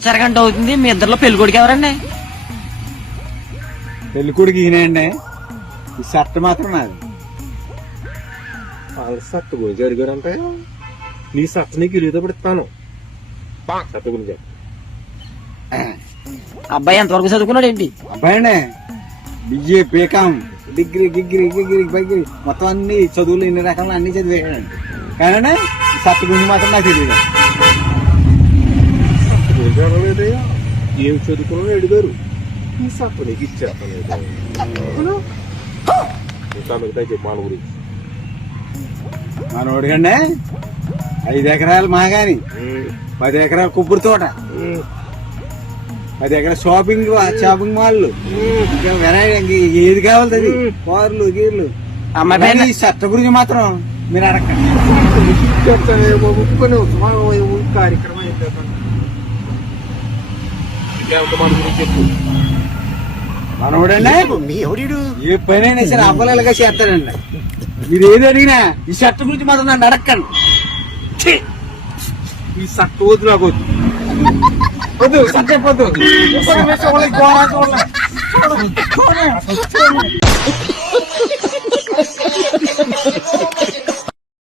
పిచ్చరగంట అవుతుంది. మీ ఇద్దరిలో పెళ్లి కొడుకు ఎవరండి? పెళ్లి కొడుకు ఈయనండి. ఈ షర్ట్ మాత్రం నాది. వాళ్ళ షర్ట్ గురించి అడిగారంటే నీ షర్ట్ నీకు ఇరుగుతో పెడతాను. షర్ట్ గురించి అబ్బాయి ఎంతవరకు చదువుకున్నాడు ఏంటి? అబ్బాయి బిఏ బీకాం డిగ్రీ గిగ్రీ గిగ్రీ బైగ్రీ మొత్తం అన్ని చదువులు ఎన్ని రకాలు అన్ని చదివేయండి. కానీ షర్ట్ గురించి మాత్రం నాకు తెలియదు. షర్ట్ గురించి అడగలేదయ్యా. ఏం చదువుకున్నా అడిగారు. ఈ షర్ట్ నీకు ఇచ్చేస్తాను. ఇంకా మిగతా చెప్పాల గురించి మనం అడగండి. 5 ఎకరాలు మాగాని, 10 ఎకరాల కొబ్బరి తోట, 10 ఎకరాల షాపింగ్ మాల్, ఇంకా వెరైటీ ఏది కావాలి అది కార్లు గీర్లు. అమ్మాయి ఈ షర్ట్ గురించి మాత్రం మీరు అడగండి. కార్యక్రమం ఇంకేమంత గురించి చెప్పు. మనోడండి ఏ పనైనా సరే అవ్వలేలుగా చేస్తాడండి. మీరు ఏది అడిగినా ఈ షర్ట్ గురించి మాత్రం నన్ను అడగండి. ఈ షర్ట్ వద్దు నాకు వద్దు. వద్దు షర్ట్ చెప్పొద్దు. చూడలేదు